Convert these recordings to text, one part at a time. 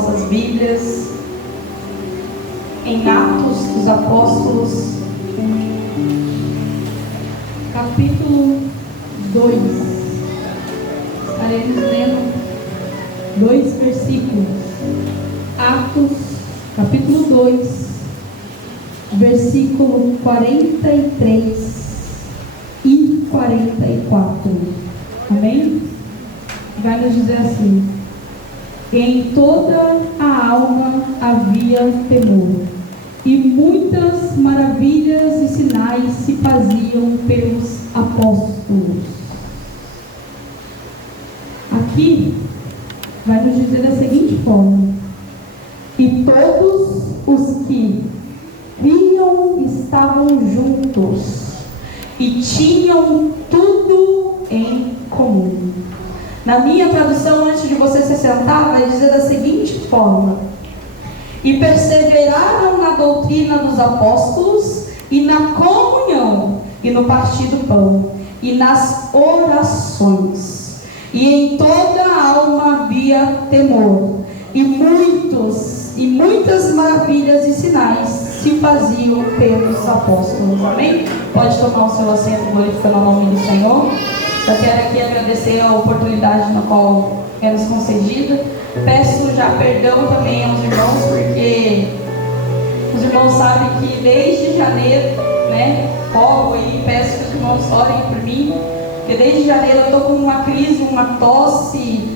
nossas Bíblias em Atos dos Apóstolos, capítulo 2. Estaremos lendo 2 versículos. Atos, capítulo 2, versículo 43 e 44. Amém? Vai nos dizer assim: em toda a alma havia temor, e muitas maravilhas e sinais se faziam pelos apóstolos. Aqui vai nos dizer da seguinte forma: e todos os que criam estavam juntos e tinham tudo em comum. Na minha tradução, antes de você se sentar, vai dizer da seguinte forma: e perseveraram na doutrina dos apóstolos, e na comunhão, e no partir do pão, e nas orações. E em toda a alma havia temor, e muitas maravilhas e sinais se faziam pelos apóstolos. Amém? Pode tomar o seu assento, glorificando o nome do Senhor. Eu quero aqui agradecer a oportunidade na qual é nos concedida. Peço já perdão também aos irmãos, porque os irmãos sabem que desde janeiro, rogo e peço que os irmãos orem por mim, porque desde janeiro eu estou com uma crise, uma tosse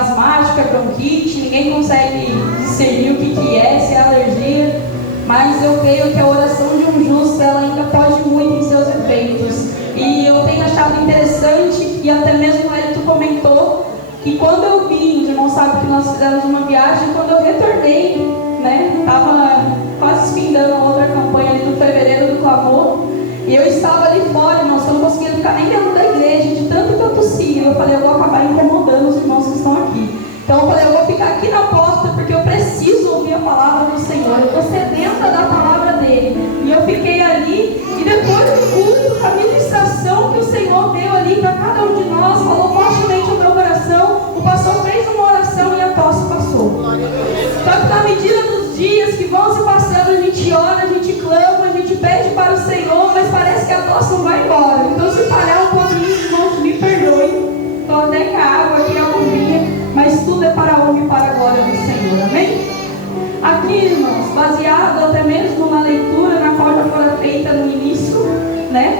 asmática, bronquite, ninguém consegue discernir o que é, se é alergia, mas eu creio que a oração de um justo, ela ainda pode muito em seus efeitos. E eu tenho achado interessante, e até mesmo o Hélito comentou, que quando eu vim, os irmãos sabem que nós fizemos uma viagem, quando eu retornei, estava quase findando a outra campanha ali do fevereiro do clamor, e eu estava ali fora, irmãos, eu não conseguia ficar nem dentro da igreja, de tanto que eu tossia. Eu falei, eu vou acabar incomodando os irmãos que estão aqui. Então eu falei, eu vou ficar aqui na porta, porque eu preciso ouvir a palavra do Senhor, eu estou sedenta da palavra dele. E eu fiquei ali, e depois do culto, a ministração que o Senhor deu ali para cada um de nós, falou fortemente ao meu coração. O pastor fez uma oração e a tosse passou. Só que na medida dos dias que vão se passando, a gente ora, a gente clama, a gente pede para o Senhor, mas parece que a tosse não vai embora. Então se falhar um pouquinho, irmãos, me perdoem. Estou até com a água aqui, a bombinha, mas tudo é para a honra e para a glória do Senhor. Amém? Aqui, irmãos, baseado até mesmo na leitura na qual já foi feita no início,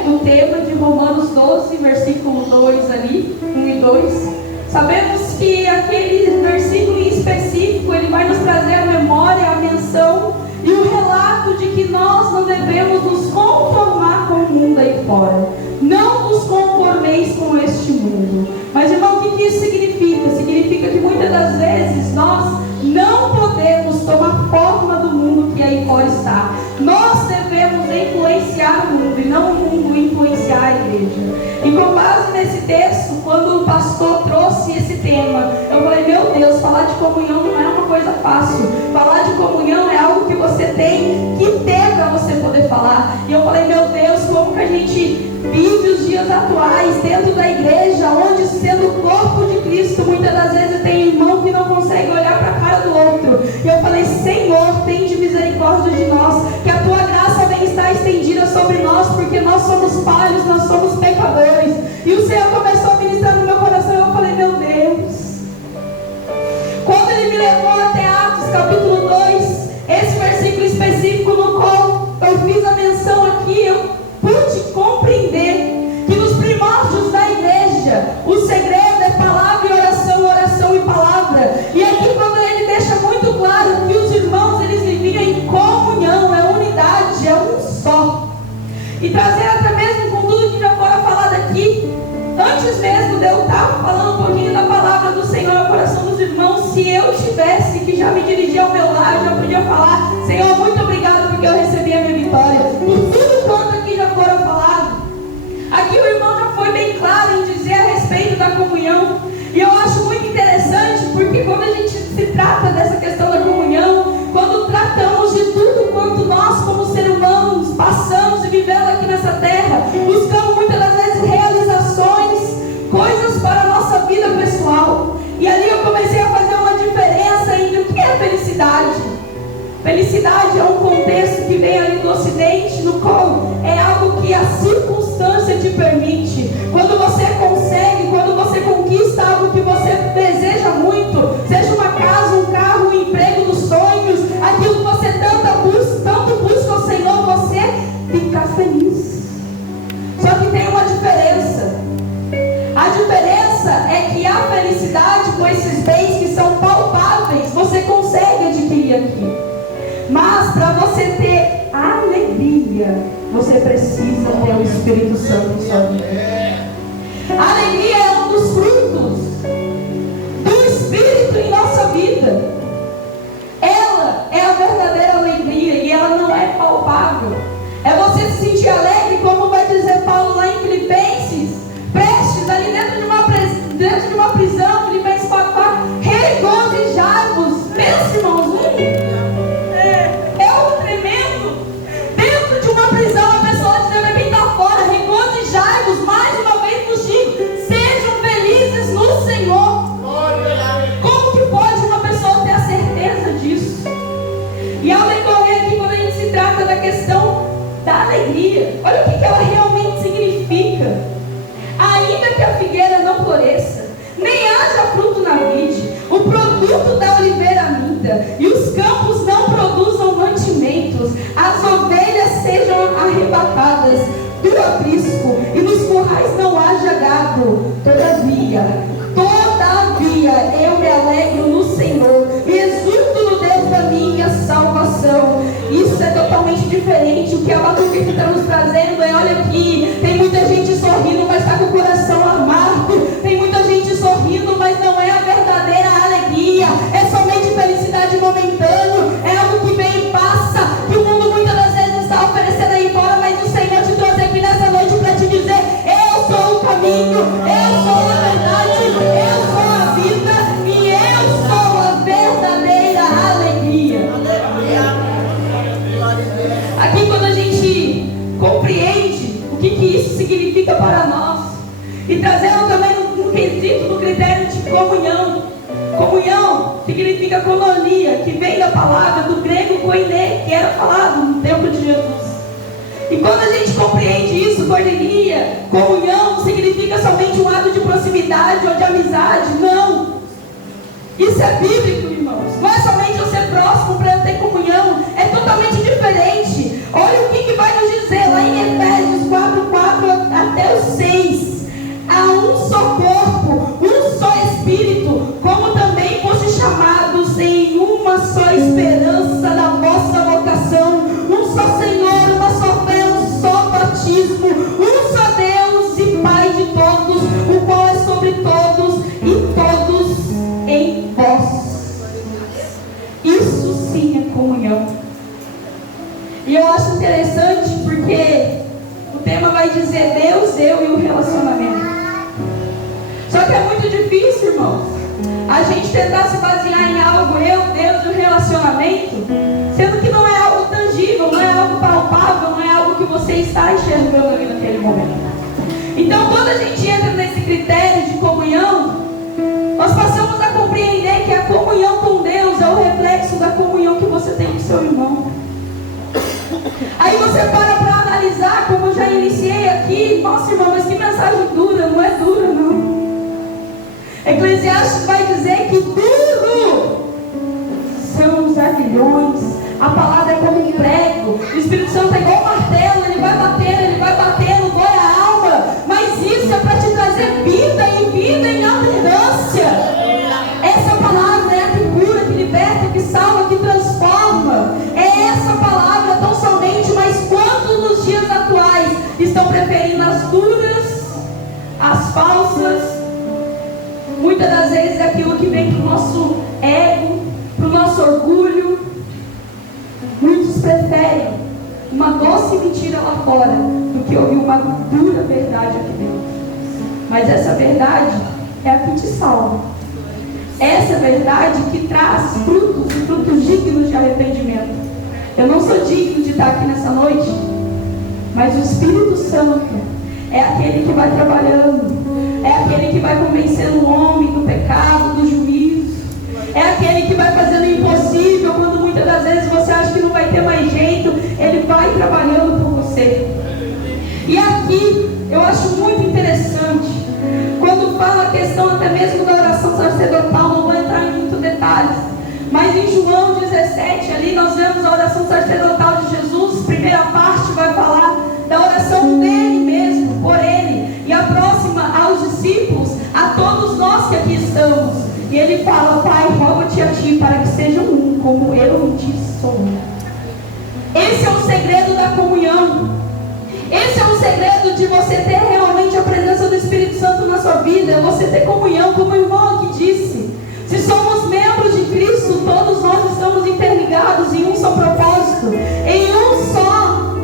do tema de Romanos 12, versículo 2 ali, 1 e 2, sabemos que aquele versículo em específico, ele vai nos trazer a memória, a menção e o relato de que nós não devemos nos conformar com o mundo aí fora. Não nos conformeis com este mundo. Mas, irmão, o que isso significa? Significa que muitas das vezes nós não podemos tomar forma do mundo que aí fora está. Nós devemos influenciar o mundo e não o mundo influenciar a igreja. E com base nesse texto, quando o pastor trouxe esse tema, eu falei, meu Deus, falar de comunhão não é uma coisa fácil. Falar de comunhão é algo que você tem que ter para você poder falar. E eu falei, meu Deus, como que a gente vive os dias atuais dentro da igreja, onde, sendo o corpo de Cristo, muitas das vezes tem irmão que não consegue olhar para a cara do outro. E eu falei, Senhor, tem de misericórdia de nós, que a tua graça vem estar estendida sobre nós, porque nós somos falhos, nós somos pecadores. E o Senhor começou a ministrar no meu coração, e eu falei, meu Deus. Quando ele me levou até Atos capítulo 2, esse versículo específico no qual eu fiz a menção aqui, eu pude compreender que nos primórdios da igreja o segredo é palavra e oração, oração e palavra. E aqui quando ele deixa muito claro que os irmãos, eles viviam em comunhão, é unidade, é um só. E trazer até mesmo com tudo que já fora falado aqui, antes mesmo de eu estar falando um pouquinho da palavra do Senhor ao coração dos irmãos, se eu tivesse que já me dirigir ao meu lado, já podia falar, Senhor, muito obrigado porque eu recebi a minha vitória. Por tudo quanto aqui já fora falado. Aqui o irmão já foi bem claro em dizer a respeito da comunhão. E eu acho muito interessante, porque quando a gente se trata dessa questão da comunhão, quando tratamos de tudo quanto nós como seres humanos passamos e vivemos aqui nessa terra, buscamos muitas das vezes realizações, coisas para a nossa vida pessoal. E ali eu comecei a fazer uma diferença Mas para você ter alegria, você precisa ter o Espírito Santo em sua vida. A alegria é um dos frutos do Espírito em nossa vida. Ela é a verdadeira alegria e ela não é palpável. É você se sentir alegre, como vai dizer Paulo lá em Filipenses, prestes ali dentro de uma prisão, Filipenses 4:4, regozijai-vos, meus irmãos, é algo tremendo. Dentro de uma prisão, a pessoa diz para quem está fora, regozijai-vos, mais uma vez vos digo, sejam felizes no Senhor. Como que pode uma pessoa ter a certeza disso? E ao decorrer aqui, quando a gente se trata da questão da alegria, olha o que ela realmente significa. Ainda que a figueira não floresça, nem haja fruto na vide, o produto da oliveira minta, e os campos não produzam mantimentos, as ovelhas sejam arrebatadas do aprisco, e nos currais não haja gado, todavia eu me alegro no Senhor, e exulto no Deus da minha salvação. Isso é totalmente diferente. O que a Abacuque está nos trazendo é: olha aqui, tem muita gente sorrindo, mas está com o coração amargo. Tem muita gente sorrindo, mas não é a verdadeira alegria. É somente felicidade momentânea. É algo que vem e passa, que o mundo muitas das vezes está oferecendo aí fora. Mas o Senhor te trouxe aqui nessa noite para te dizer: eu sou o caminho, eu sou a verdade, eu sou a vida, e eu sou a verdadeira alegria. Aqui, quando a gente compreende o que isso significa para nós, e trazendo também no quesito, no critério de comunhão. Comunhão significa koinonia, que vem da palavra do grego koiné, que era falado no tempo de Jesus. E quando a gente compreende isso, koinonia, comunhão, não significa somente um ato de proximidade ou de amizade, não. Isso é bíblico, irmãos. Não é somente eu ser próximo para eu ter comunhão, é totalmente diferente. Olha o que vai nos dizer lá em Efésios 4:4 até o 6. Há um só corpo, um só Espírito, como também foste chamados em uma só esperança da vossa vocação, um só Senhor, uma só fé, um só batismo, um só Deus e Pai de todos, o qual é sobre todos e todos em vós. Isso sim é comunhão. E eu acho interessante porque o tema vai dizer Deus, eu e o relacionamento. Só que é muito difícil, irmãos, a gente tentar se basear em algo, eu, Deus e o relacionamento, sendo que não é algo tangível, não é algo palpável, não é algo que você está enxergando ali naquele momento. Então, quando a gente entra nesse critério de comunhão, nós passamos a compreender que a comunhão com Deus é o reflexo da comunhão que você tem com seu irmão. Aí você para analisar, como eu já iniciei aqui. Nossa, irmão, mas que mensagem dura. Não é dura, não. Eclesiastes vai dizer que duro são os aguilhões. A palavra é como um prego. O Espírito Santo é igual um martelo. Ele vai batendo, dói a alma. Mas isso é para te trazer vida e vida em abundância. Essa palavra é a que cura, que liberta, que salva, que transforma. É essa palavra tão somente. Mas quantos nos dias atuais estão preferindo as duras, as falsas? Muitas das vezes é aquilo que vem para o nosso ego, para o nosso orgulho. Muitos preferem uma doce mentira lá fora do que ouvir uma dura verdade aqui dentro. Mas essa verdade é a que te salva. Essa verdade que traz frutos e frutos dignos de arrependimento. Eu não sou digno de estar aqui nessa noite, mas o Espírito Santo é aquele que vai trabalhando. É aquele que vai convencendo o homem do pecado, do juízo. É aquele que vai fazendo o impossível. Quando muitas das vezes você acha que não vai ter mais jeito, ele vai trabalhando por você. E aqui eu acho muito interessante quando fala a questão até mesmo da oração sacerdotal. Não vou entrar em muitos detalhes, mas em João 17 ali nós vemos a oração sacerdotal de Jesus. Primeira parte vai falar da oração dele mesmo, por ele, e a próxima aos discípulos, a todos nós que aqui estamos. E ele fala: Pai, rogo-te a ti para que sejam um, como eu e ti sou. você ter realmente a presença do Espírito Santo na sua vida, é você ter comunhão, como o irmão aqui disse. Se somos membros de Cristo, todos nós estamos interligados em um só propósito, em um só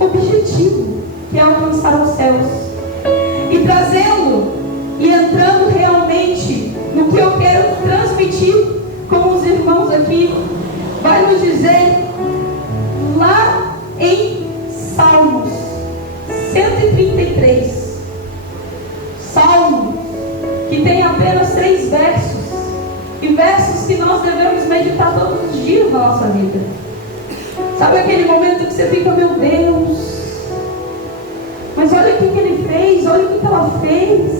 objetivo, que é alcançar os céus. E trazendo e entrando realmente no que eu quero transmitir com os irmãos aqui, vai nos dizer lá em Salmos 133, Salmo que tem apenas 3 versos, e versos que nós devemos meditar todos os dias na nossa vida. Sabe aquele momento que você fica, meu Deus, mas olha o que ele fez, olha o que ela fez,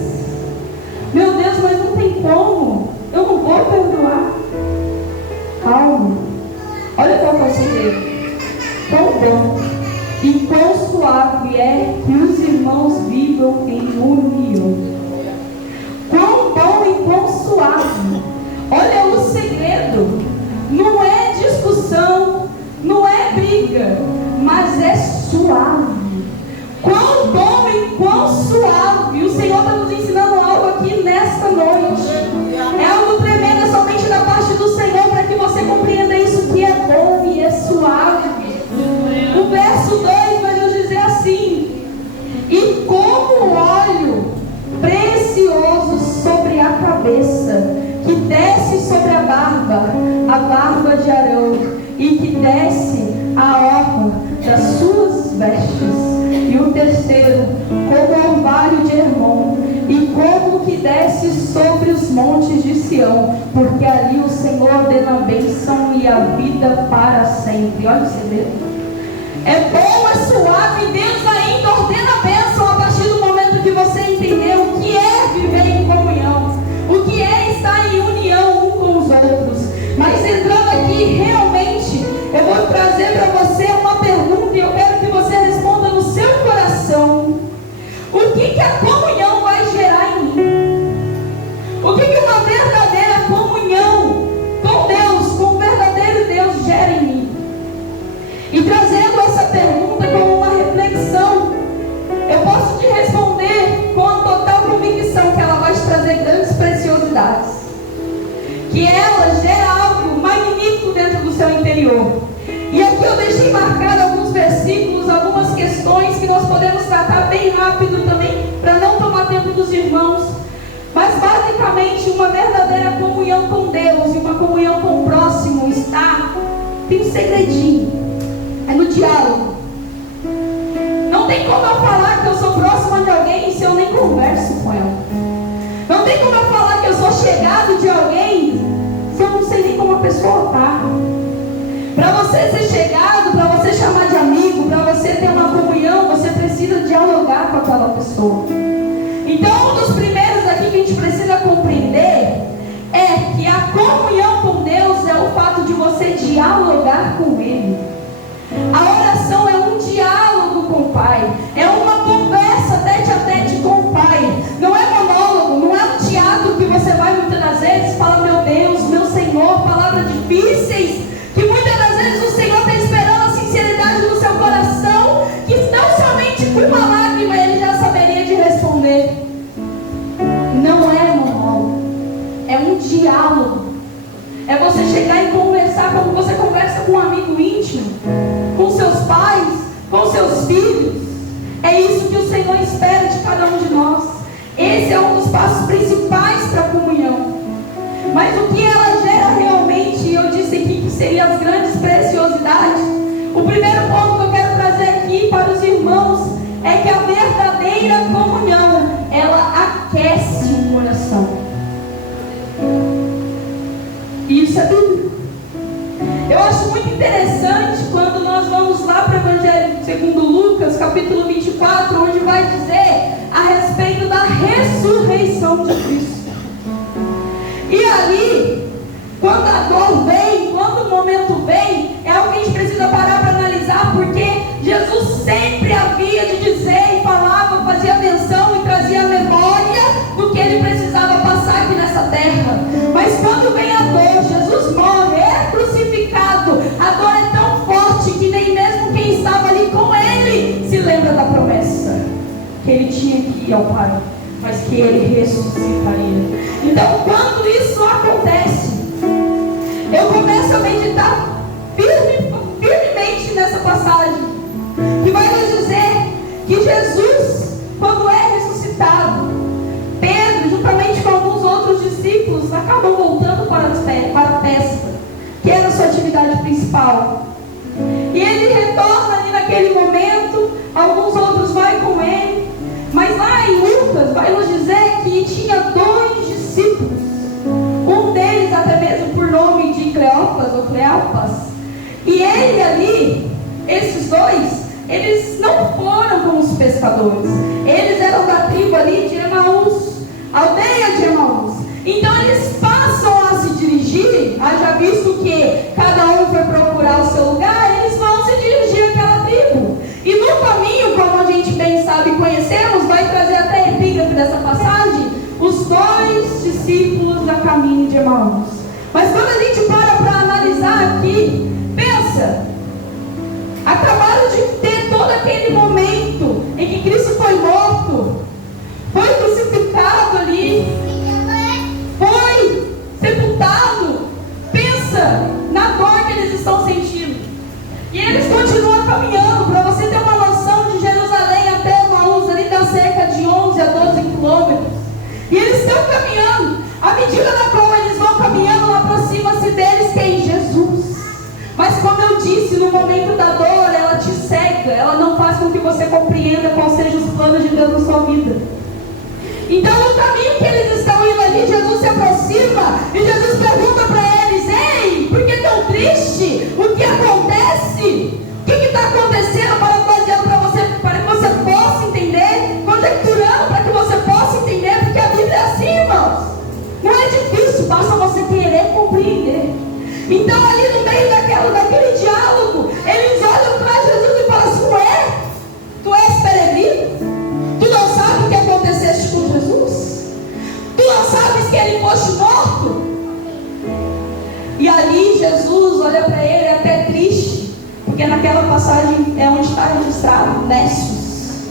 meu Deus, mas não tem como, eu não vou perdoar. Calma, olha qual é o segredo. Quão bom e quão suave é que os irmãos vivam em união. Quão bom e quão suave. Olha o segredo. Não é discussão, não é briga, mas é suave. Quão bom e quão suave. O Senhor está nos ensinando algo aqui nesta noite. É algo tremendo, é somente da parte do Senhor, para que você compreenda isso que é bom e é suave. O verso 2 vai nos dizer assim: e como óleo precioso sobre a cabeça, que desce sobre a barba de Arão, e que desce a orla das suas vestes. E o terceiro, como o orvalho de Hermon, e como que desce sobre os montes de Sião, porque ali o Senhor ordena a bênção e a vida para sempre. Olha o segredo. É bom, é suave, Deus ainda ordena a bênção a partir do momento que você entendeu o que é viver em comunhão, o que é estar em união um com os outros. Mas entrando aqui, realmente, eu vou trazer para você uma pergunta e eu quero que você responda no seu coração. O que a comunhão vai gerar em mim? O que uma verdadeira comunhão com Deus, com o verdadeiro Deus, gera em mim? E trazendo essa pergunta como uma reflexão, eu posso te responder com a total convicção que ela vai te trazer grandes preciosidades, que ela gera algo magnífico dentro do seu interior. E aqui eu deixei marcado alguns versículos, algumas questões que nós podemos tratar bem rápido também, para não tomar tempo dos irmãos. Mas basicamente uma verdadeira comunhão com Deus e uma comunhão com o próximo tem um segredinho. É no diálogo. Não tem como eu falar que eu sou próxima de alguém se eu nem converso com ela. Não tem como eu falar que eu sou chegado de alguém se eu não sei nem como a pessoa está. Para você ser chegado, para você chamar de amigo, para você ter uma comunhão, você precisa dialogar com aquela pessoa. Então, um dos primeiros aqui que a gente precisa compreender é que a comunhão com Deus é o fato de você dialogar com Ele. A oração é um diálogo com o Pai, é uma conversa tete a tete com o Pai. Não é monólogo, não é um teatro que você vai muitas das vezes fala, meu Deus, meu Senhor, palavras difíceis, que muitas das vezes o Senhor está esperando a sinceridade do seu coração, que não somente com uma lágrima Ele já saberia de responder. Não é monólogo, é um diálogo. É você chegar e conversar como você conversa com um amigo íntimo, com seus pais, com seus filhos. É isso que o Senhor espera de cada um de nós. Esse é um dos passos principais para a comunhão. Mas o que ela gera realmente, eu disse aqui que seriam as grandes preciosidades. O primeiro ponto que eu quero trazer aqui para os irmãos é que a verdadeira comunhão, ela aquece o coração. Isso é bíblico. Eu acho muito interessante quando nós vamos lá para o Evangelho segundo Lucas, capítulo 24, onde vai dizer a respeito da ressurreição de Cristo. E ali, quando a dor vem, quando o momento vem, é algo que a gente precisa parar para analisar, porque Jesus sempre havia de dizer e falava, fazia menção e trazia a memória do que ele precisava passar aqui nessa terra. Mas quando vem a dor, Jesus morre, é crucificado, a dor é tão forte que nem mesmo quem estava ali com ele se lembra da promessa que que ele ressuscitaria. Então, quando isso acontece, eu começo a meditar firmemente nessa passagem, que vai nos dizer que Jesus, quando é ressuscitado, Pedro, juntamente com alguns outros discípulos, acabam voltando para a pesca, que era a sua atividade principal. E ele retorna ali naquele momento, alguns outros vão com ele, mas lá em Lucas vai nos dizer que tinha 2 discípulos, um deles até mesmo por nome de Cleopas ou Cleopas, e ele ali, esses 2, eles não foram com os pescadores, eles eram da tribo ali de Emaús, aldeia de Emaús. Então eles passam a se dirigir, haja visto que cada um foi procurar o seu lugar, eles vão se dirigir àquela tribo. E no caminho, como a gente bem sabe e conhecemos, vai trazer até a epígrafe dessa passagem, os 2 discípulos a caminho de Emaús. Mas quando a gente para analisar aqui, pensa, acabaram de ter todo aquele momento em que Cristo foi morto, foi crucificado ali, foi sepultado. Pensa na dor que eles estão sentindo. E eles continuam caminhando. Para você ter uma noção, de Jerusalém até Emaús, ali dá cerca de 11 a 12 quilômetros. E eles estão caminhando. À medida na qual eles vão caminhando, aproxima-se deles quem? Jesus. Mas como eu disse, no momento da dor, ela te cega, ela não faz com que você compreenda quais sejam os planos de Deus na sua vida. Então, no caminho que eles estão indo ali, Jesus se aproxima e Jesus pergunta para eles: ei, por que tão triste? O que acontece? O que está acontecendo? Parafraseando para que você possa entender, conjecturando para que você possa entender, porque a Bíblia é assim, irmãos. Não é difícil, basta você querer compreender. Então, ali no meio daquele diálogo, eles olham para Jesus e falam assim: ué, tu és peregrino? Tu não sabes o que aconteceste com Jesus? Tu não sabes que ele foste morto? E ali Jesus olha para ele até triste, porque naquela passagem é onde está registrado nécios.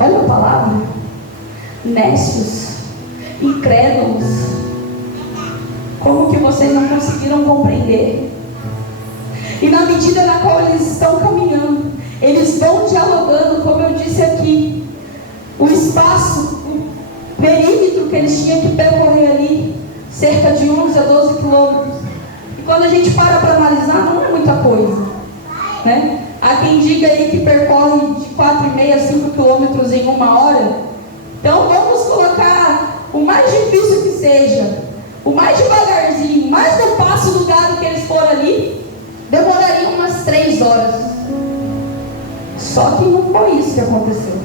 Olha a palavra, nécios, incrédulos. Como que vocês não conseguiram compreender? E na medida na qual eles estão caminhando, eles vão dialogando, como eu disse aqui, o espaço, o perímetro que eles tinham que percorrer ali, cerca de 11 a 12 quilômetros. E quando a gente para analisar, não é muita coisa, né? Há quem diga aí que percorre de 4,5 a 5 quilômetros em 1 hora. Então vamos colocar o mais difícil que seja, o mais devagarzinho, mais no passo do gado que eles foram ali, demoraria umas 3 horas. Só que não foi isso que aconteceu.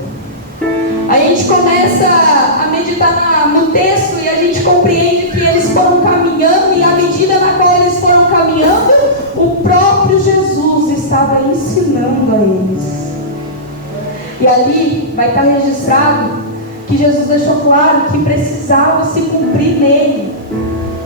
Aí a gente começa a meditar no texto e a gente compreende que eles foram caminhando, e à medida na qual eles foram caminhando, o próprio Jesus estava ensinando a eles. E ali vai estar registrado que Jesus deixou claro que precisava se cumprir nele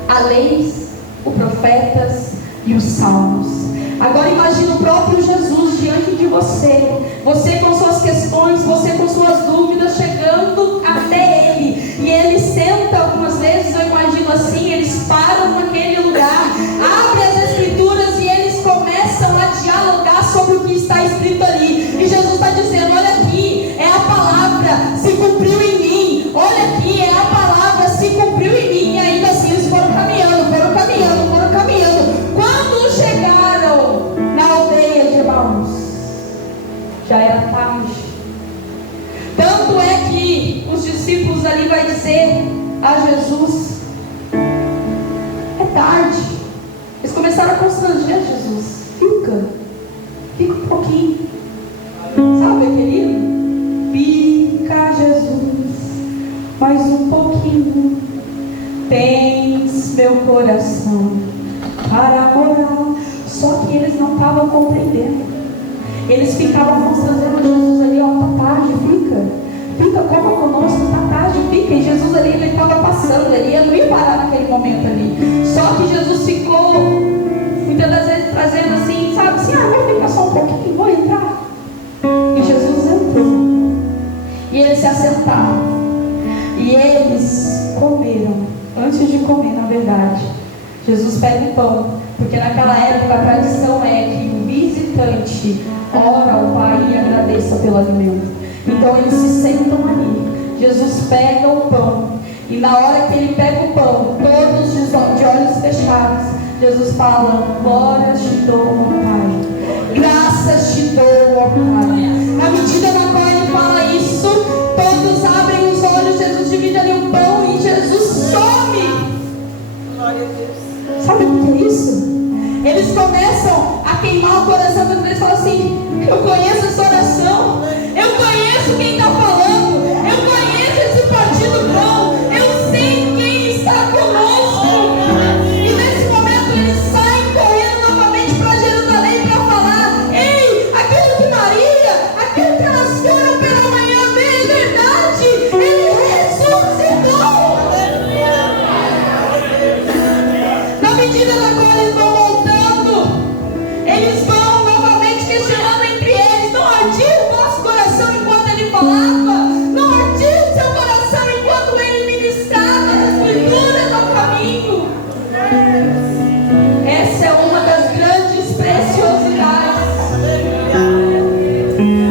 a leis, os profetas e os salmos. Agora imagine o próprio Jesus diante de você, você com suas questões, você com suas dúvidas, chegando até ele, e ele senta algumas vezes, eu imagino assim, eles param naquele lugar, abrem as escrituras e eles começam a dialogar sobre o que está escrito ali, e Jesus está dizendo: olha aqui, é a palavra, se cumpriu em mim, olha aqui, é a palavra, se cumpriu em mim. E ainda assim eles foram caminhando. Quando chegaram na aldeia de Emaús, já era tarde. Tanto é que os discípulos ali vai dizer a Jesus: é tarde. Eles começaram a constranger Jesus: fica um pouquinho, sabe, querido? Fica, Jesus, mais um pouquinho. Tens meu coração para morar. Só que eles não estavam compreendendo. Eles ficavam constrangendo Jesus ali: ó, tá tarde, fica, coma conosco, tá tarde, fica. E Jesus ali, ele estava passando, ele não ia parar naquele momento ali. Só que Jesus ficou, muitas das vezes, trazendo assim, sabe, assim: vou ficar só um pouquinho, vou entrar. E Jesus entrou. E eles se assentaram. E eles comeram. Antes de comer, na verdade, Jesus pega o pão, porque naquela época a tradição é que o visitante ora ao Pai e agradeça pelo alimento. Então eles se sentam ali. Jesus pega o pão, e na hora que ele pega o pão, todos de olhos fechados, Jesus fala: glórias te dou, ó Pai, graças te dou, ó Pai. Na medida na qual ele fala isso, todos abrem os olhos, Jesus divide ali o pão e Jesus some. Glória a Deus. Sabe o que é isso? Eles começam a queimar o coração deles. Eles falam assim: eu conheço essa oração, eu conheço quem está falando, eu conheço esse partido pão, eu sei quem está conosco. E nesse momento eles saem correndo novamente para Jerusalém para falar: ei, aquilo que Maria, aquilo que elas foram pela manhã ver é verdade, ele ressuscitou. Na medida na qual eles vão voltando, eles vão novamente questionando entre eles: não ardia o nosso coração enquanto ele falava? Não ardia o seu coração enquanto ele ministrava as escrituras ao caminho? Essa é uma das grandes preciosidades.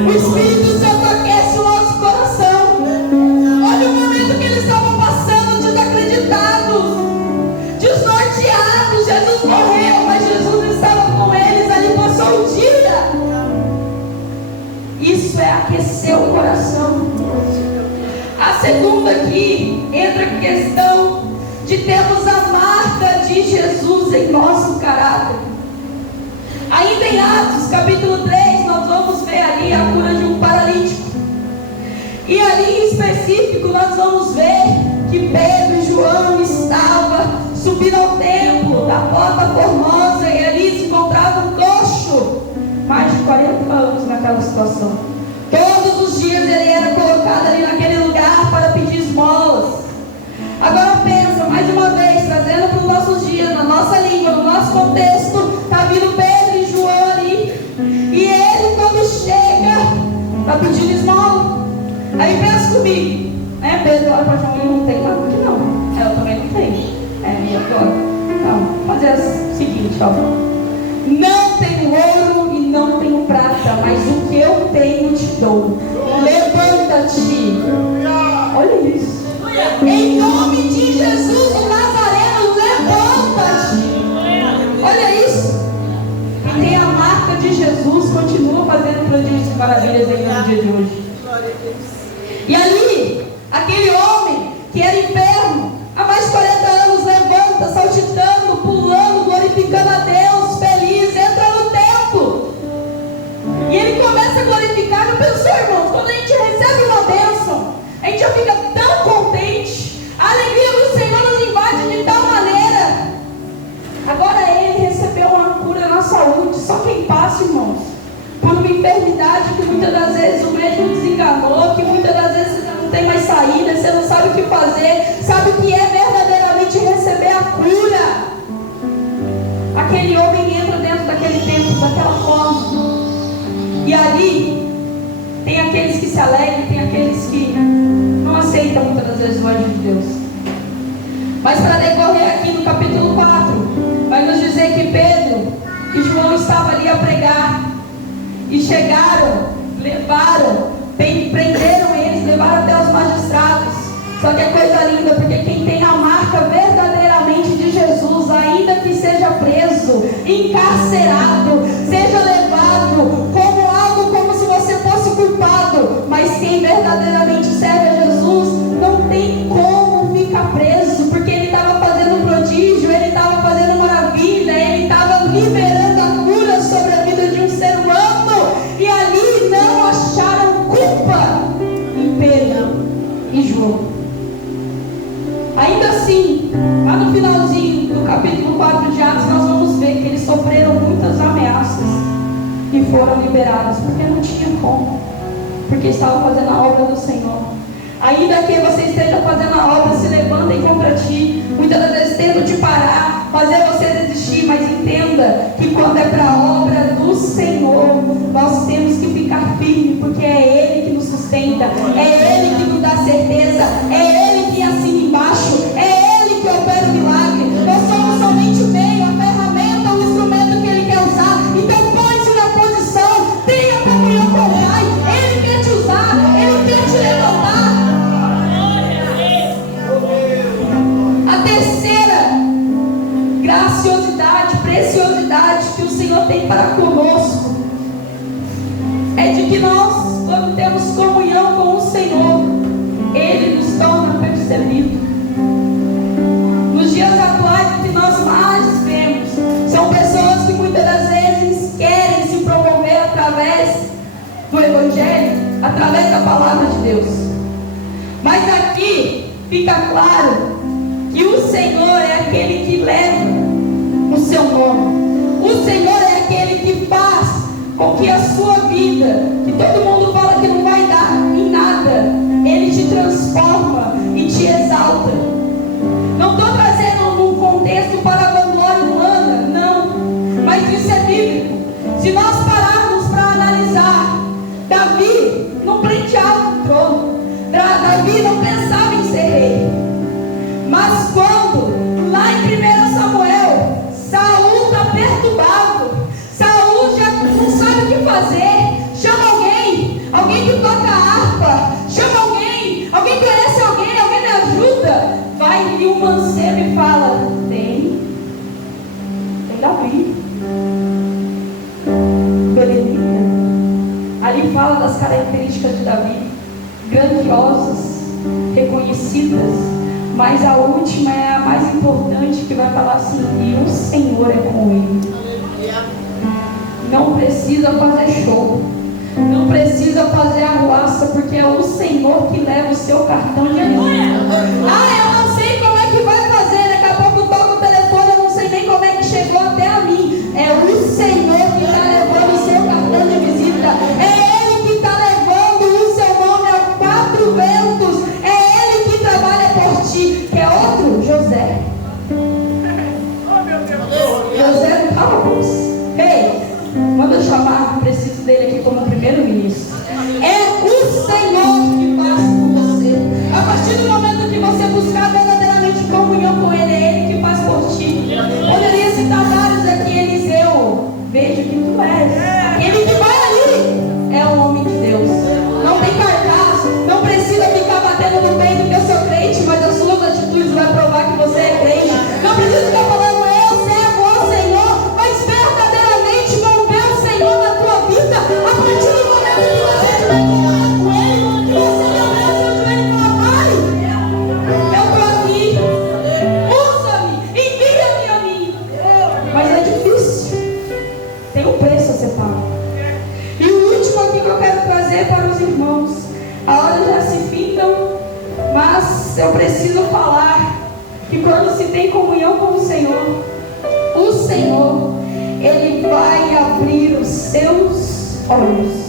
O Espírito Santo aquece o nosso coração. Olha o momento que eles estavam passando, desacreditados, desnorteados. Jesus morreu, mas Jesus estava com eles, ali passou o dia. Isso é aquecer o coração. A segunda aqui entra a questão de termos a marca de Jesus em nosso caráter. Ainda em Atos capítulo 3, nós vamos ver ali a cura de um paralítico. E ali em específico nós vamos ver que Pedro e João estavam subindo ao templo da Porta Formosa, e ali se encontrava um coxo, mais de 40 anos naquela situação. Todos os dias ele era colocado ali naquele lugar para pedir esmolas. Agora pensa, mais uma vez, trazendo para os nossos dias, na nossa língua, no nosso contexto, está vindo Pedro e João ali, e ele quando chega está pedindo esmola. Aí pensa comigo, né? Pedro olha para João e não tem nada aqui não. Eu também não tenho. E agora? Então, fazer o seguinte, ó. Não tenho ouro e não tenho prata, mas o que eu tenho te dou. Levanta-te. Olha isso. Em nome de Jesus, o Nazareno, levanta-te. Olha isso. Quem tem a marca de Jesus continua fazendo prodígios e maravilhas ainda no dia de hoje. E ali, aquele homem que era enfermo há mais de 40 anos, levanta, saltitando, pulando, glorificando a Deus, feliz, entra no templo. E ele começa a glorificar. Não pensou, irmãos, quando a gente recebe uma bênção, a gente já fica tão contente, a alegria do Senhor nos invade de tal maneira. Agora ele recebeu uma cura na saúde. Só quem passa, irmãos, por uma enfermidade que muitas das vezes o médico desenganou, que muitas das vezes você não tem mais saída, você não sabe o que fazer, sabe o que é verdadeiramente receber a cura. Aquele homem entra dentro daquele templo daquela forma, e ali tem aqueles que se alegram, tem aqueles que não aceitam muitas das vezes o anjo de Deus. Mas para decorrer aqui no capítulo 4, vai nos dizer que Pedro e João estavam ali a pregar, e chegaram, levaram, prenderam eles, levaram até os magistrados. Só que é coisa linda, porque quem tem a marca verdadeiramente de Jesus, ainda que seja preso, encarcerado, seja levado como algo, como se você fosse culpado, mas quem verdadeiramente serve a Jesus, não tem como ficar preso, porque ele estava fazendo prodígio, ele estava fazendo maravilha, ele estava liberando a cura sobre a vida de um ser humano, e ali não acharam culpa em Pedro e João. Ainda assim, lá no finalzinho do capítulo 4 de Atos, nós vamos ver que eles sofreram muitas ameaças e foram liberados, porque não tinha como, porque estavam fazendo a obra do Senhor. Ainda que você esteja fazendo a obra, se levantem contra ti, muitas das vezes tendo te parar, fazer você desistir, mas entenda que quando é para a obra do Senhor, nós temos que ficar firmes, porque é Ele que nos sustenta, é Ele que nos dá certeza, é Ele que graciosidade, preciosidade que o Senhor tem para conosco é de que nós, quando temos comunhão com o Senhor, Ele nos torna percebidos. Nos dias atuais, o que nós mais vemos são pessoas que muitas das vezes querem se promover através do Evangelho, através da palavra de Deus. Mas aqui fica claro que o Senhor é aquele que leva o seu nome. O Senhor é aquele que faz com que a sua vida, que todo mundo fala que não vai dar em nada, Ele te transforma e te exalta. Não estou trazendo num contexto para a vanglória humana, não, mas isso é bíblico. Se nós pararmos para analisar, Davi não pleiteava o trono, Davi não pensava em ser rei. Mas quando, lá em 1 Samuel, Saul está perturbado, Saul já não sabe o que fazer, chama alguém que toca a harpa, chama alguém conhece alguém me ajuda. Vai ali um mancebo e fala: tem Davi, belemita. Ali fala das características de Davi, grandiosas, reconhecidas. Mas a última é a mais importante, que vai falar assim: e o Senhor é com ele. Não precisa fazer show, não precisa fazer arruaça, porque é o Senhor que leva o seu cartão de visita. Eu não sei como é que vai fazer, daqui a pouco toca o telefone, eu não sei nem como é que chegou até a mim. É o Senhor que está levando o seu cartão de visita, é Ele que está levando o seu nome aos 4 ventos, é Ele que trabalha por ti. Que é outro? José. José não estava com você. Ei, manda eu chamar, preciso dele aqui como primeiro-ministro. É o Senhor que faz por você. A partir do momento que você buscar verdadeiramente comunhão com Ele, é Ele que faz por ti. Poderia citar vários aqui: Eliseu, vejo que tu és. Ele que vai ali é o homem de Deus. Não tem cartaz, não precisa ficar batendo no peito que eu sou crente, mas as suas atitudes vão provar que você é crente. Não precisa ficar falando: eu servo ao Senhor, mas verdadeiramente não vê o Senhor na tua vida. A partir do momento que você estiver com Ele, que você levantar seu joelho e falar: Pai, eu estou aqui, usa-me, envia-me a mim. Mas é difícil, tem um preço a ser pago. E o último aqui que eu quero trazer para os irmãos, a hora já se fitam, mas eu preciso falar que quando se tem comunhão com o Senhor, Ele vai abrir os seus olhos.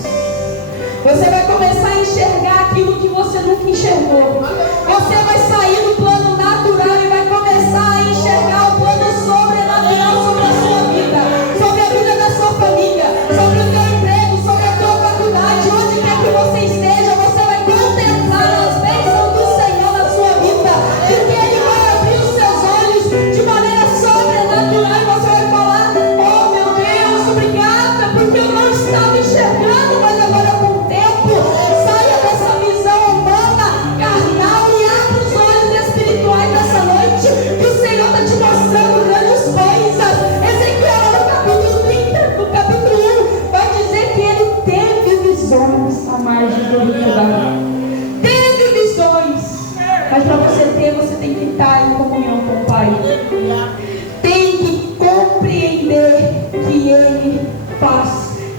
Você vai começar a enxergar aquilo que você nunca enxergou. Você vai sair do plano natural e vai começar a enxergar o plano sobrenatural sobre a sua vida, sobre a vida da sua família, sobre o teu emprego, sobre a tua faculdade. Onde quer que você esteja, você vai contemplar as bênçãos do Senhor na sua vida, porque Ele vai abrir os seus olhos de maneira sobrenatural e você vai falar: oh meu Deus, obrigada, porque eu não estava enxergando, mas agora com o tempo, saia dessa visão humana, carnal, e abra os olhos espirituais dessa noite, que o Senhor está te mostrando grandes coisas. Ezequiel, no capítulo 30, no capítulo 1, vai dizer que ele teve visões à margem do rio Jordão. Teve visões. Mas para você ter, você tem que estar em comunhão com o Pai. Tem que compreender que Ele faz,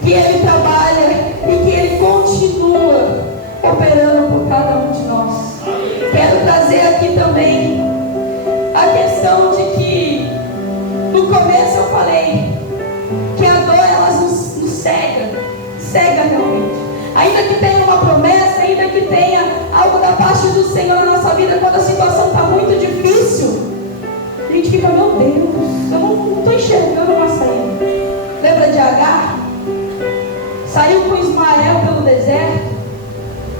que Ele trabalha e que Ele continua operando por cada um de nós. Quero trazer aqui também a questão de que no começo eu falei que a dor, ela nos cega realmente. Ainda que tenha uma promessa, ainda que tenha algo da parte do Senhor na nossa vida, quando a situação está muito difícil, a gente fica: meu Deus, eu não estou enxergando uma saída. Lembra de Agar? Saiu com Ismael pelo deserto.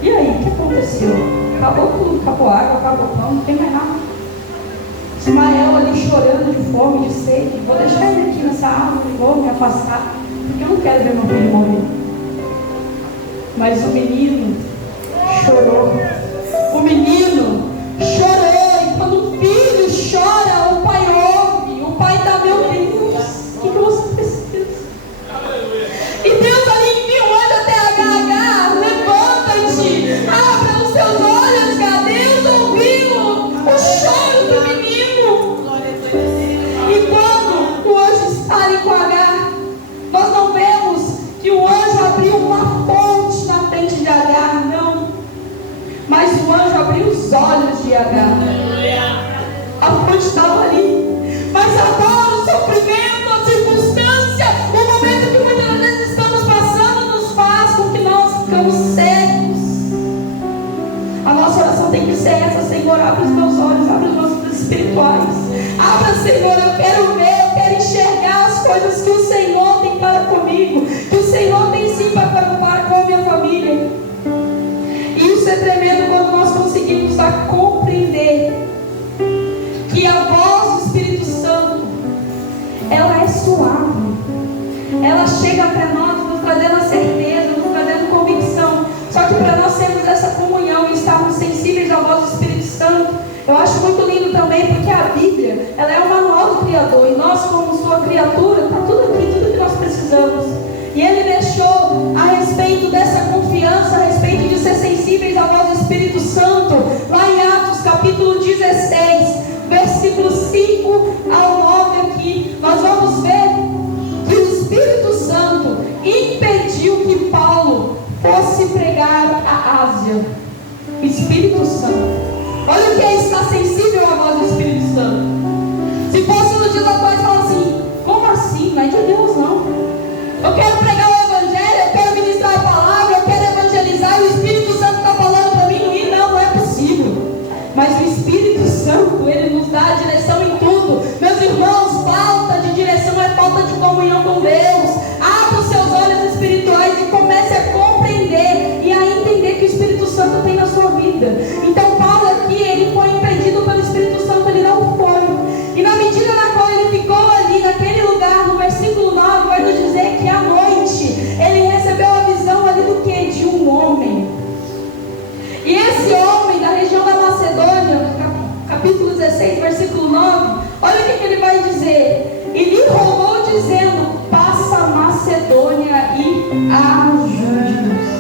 E aí, o que aconteceu? Acabou tudo, acabou a água, acabou o pão, não tem mais nada. Ismael ali chorando de fome, de sede: vou deixar ele aqui nessa árvore, vou me afastar, porque eu não quero ver meu filho morrer. Mas o menino chorou. O menino chorou. E quando o filho chora, o pai ouve. O pai está os olhos de Agar. A fonte estava ali. Mas agora o sofrimento, a circunstância, o momento que muitas vezes estamos passando nos faz com que nós ficamos cegos. A nossa oração tem que ser essa: Senhor, abre os meus olhos, abre os meus olhos espirituais. Abra, Senhor, eu quero ver, eu quero enxergar as coisas que o Senhor tem para comigo, que o Senhor tem sim para com a minha família. E isso é tremendo quando nós conseguimos compreender que a voz do Espírito Santo, ela é suave, ela chega até nós, nos trazendo a certeza, nos trazendo convicção. Só que para nós termos essa comunhão e estarmos sensíveis à voz do Espírito Santo, eu acho muito lindo também, porque a Bíblia, ela é o manual do Criador, e nós, como sua criatura, está tudo aqui, tudo que nós precisamos. E Ele deixou a respeito dessa confiança, a respeito de ser sensíveis à voz do Espírito Santo, lá em Atos capítulo 16, versículos 5 ao 9 aqui, nós vamos ver que o Espírito Santo impediu que Paulo fosse pregar a Ásia. Espírito Santo. Olha o que é estar sensível à voz do Espírito Santo. Se fosse no dia da atuais, fala assim: como assim? Não é de Deus, não. Eu quero pregar o Evangelho, eu quero ministrar a palavra, eu quero evangelizar, e o Espírito Santo está falando para mim, e não é possível. Mas o Espírito Santo, Ele nos dá a direção em tudo. Meus irmãos, falta de direção é falta de comunhão com Deus. Abra os seus olhos espirituais e comece a compreender e a entender que o Espírito Santo tem na sua vida. Então Paulo aqui, ele foi impedido pelo Espírito Santo, ele não foi. E na medida na qual ele ficou ali naquele lugar, no versículo 9, vai nos dizer que à noite ele recebeu a visão ali do que? De um homem. E esse homem da região da Macedônia, capítulo 16, versículo 9, olha o que ele vai dizer: e lhe rogou dizendo: passa a Macedônia e ajude-nos.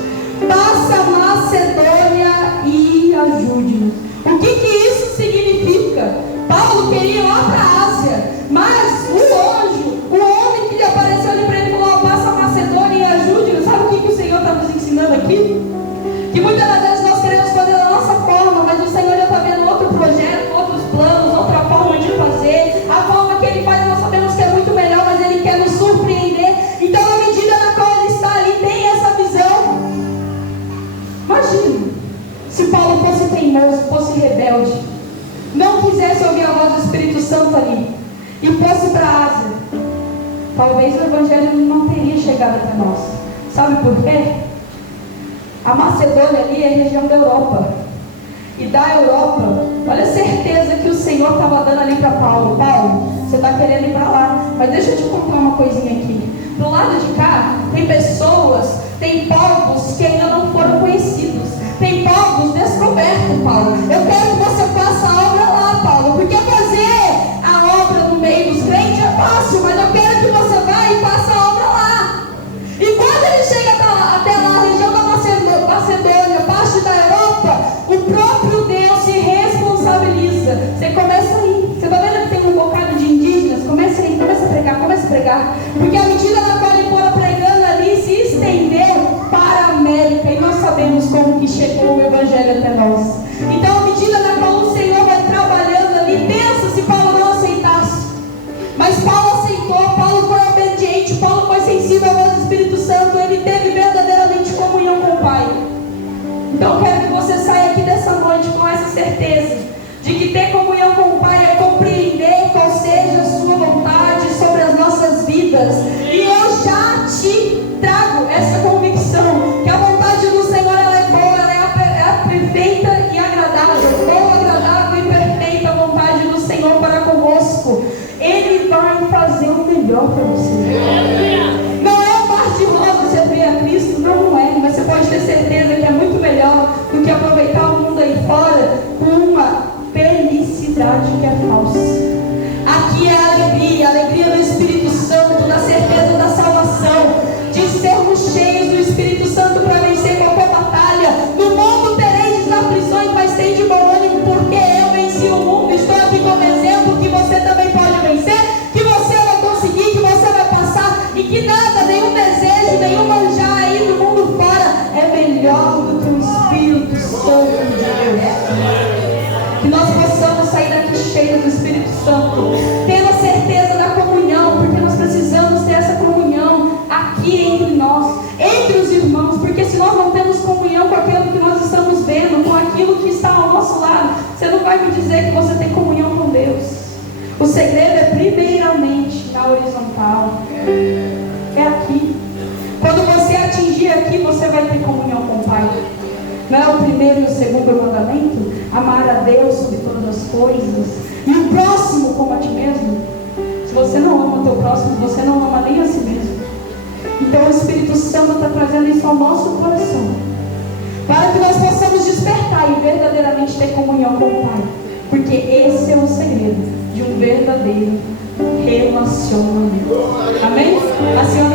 Passa a Macedônia e ajude-nos. O que isso significa? Paulo queria ir lá para a Ásia, mas o anjo, o homem que lhe apareceu ali para ele, falou: passa a Macedônia e ajude-nos. Sabe o que o Senhor está nos ensinando aqui? Que muitas das vezes nós queremos fazer da nossa forma, mas o Senhor já está vendo outro projeto, outros planos, outra forma de fazer. A forma que Ele faz, nós sabemos que é muito melhor, mas Ele quer nos surpreender. Então, à medida na qual Ele está ali, tem essa visão. Imagina, se Paulo fosse teimoso, fosse rebelde, não quisesse ouvir a voz do Espírito Santo ali, e fosse para a Ásia, talvez o Evangelho não teria chegado até nós. Sabe por quê? A Macedônia ali é a região da Europa. E da Europa, olha a certeza que o Senhor estava dando ali para Paulo. Paulo, você está querendo ir para lá, mas deixa eu te contar uma coisinha aqui. Do lado de cá, tem pessoas, tem povos que ainda não foram conhecidos. Tem povos descobertos, Paulo. Eu quero que você faça a obra lá, Paulo, porque fazer a obra no meio dos crentes é fácil, mas eu quero que você vá e faça a obra lá. E quando ele chega até lá, a região da Macedônia, parte da Europa, o próprio Deus se responsabiliza. Você começa aí. Você está vendo que tem um bocado de indígenas? Começa aí, começa a pregar. Porque à medida na qual ele for pregando ali, se estendeu para a América. E nós sabemos como que chegou o Evangelho até nós. Então, à medida na qual o Senhor vai trabalhando ali, pensa se Paulo não aceitasse. Mas Paulo aceitou, Paulo foi obediente, Paulo foi sensível ao voz do Espírito Santo, ele teve verdadeiramente comunhão com o Pai. Então quero que você saia aqui dessa noite com essa certeza de que ter comunhão com o Pai é compreender qual seja a sua vontade sobre as nossas vidas. E eu já te trago essa convicção, que a vontade do Senhor ela é boa, ela é perfeita e agradável. Boa, agradável e perfeita a vontade do Senhor para conosco. Ele vai fazer o melhor para você. Não é um mar de rosas servir a Cristo, não é. Mas você pode ter certeza que é muito melhor do que aproveitar o mundo aí fora com uma felicidade que é falsa. Aqui é a alegria do Espírito Santo, da certeza da salvação, de sermos cheios do Espírito Santo para vencer qualquer batalha. No mundo tereis aflições, mas tem de bom ânimo, porque eu venci o mundo. Estou aqui como exemplo que você também pode vencer, que você vai conseguir, que você vai passar, e que nada, nenhum desejo, nenhum manjar aí do mundo fora é melhor do que o Espírito Santo de Deus. local. É aqui. Quando você atingir aqui, você vai ter comunhão com o Pai. Não é o primeiro e o segundo mandamento? Amar a Deus sobre todas as coisas e o próximo como a ti mesmo. Se você não ama o teu próximo, você não ama nem a si mesmo. Então o Espírito Santo está trazendo isso ao nosso coração, para que nós possamos despertar e verdadeiramente ter comunhão com o Pai. Porque esse é o segredo de um verdadeiro relacionamento. Amém? A senhora